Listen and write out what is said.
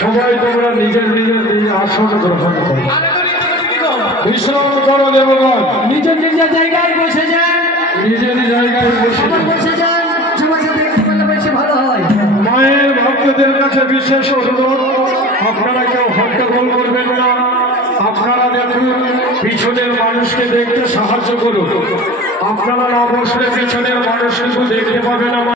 সবাই তোমরা নিজের নিজের আসন গ্রহণ করো, বিশ্রাম করো দেবগণ, নিজের নিজের জায়গায় বসে যান, নিজের জায়গায় বসে যান। সমাজে দেখতে পেলে বেশি ভালো হয়। মায়ের ভক্তদের কাছে বিশেষ অনুরোধ, আপনারা কেউ হট্টগোল করবেন না। আপনারা দেখুন, পিছনের মানুষকে দেখতে সাহায্য করুন। আপনারা না বসলে পিছনের মানুষ কিন্তু দেখতে পাবেন না।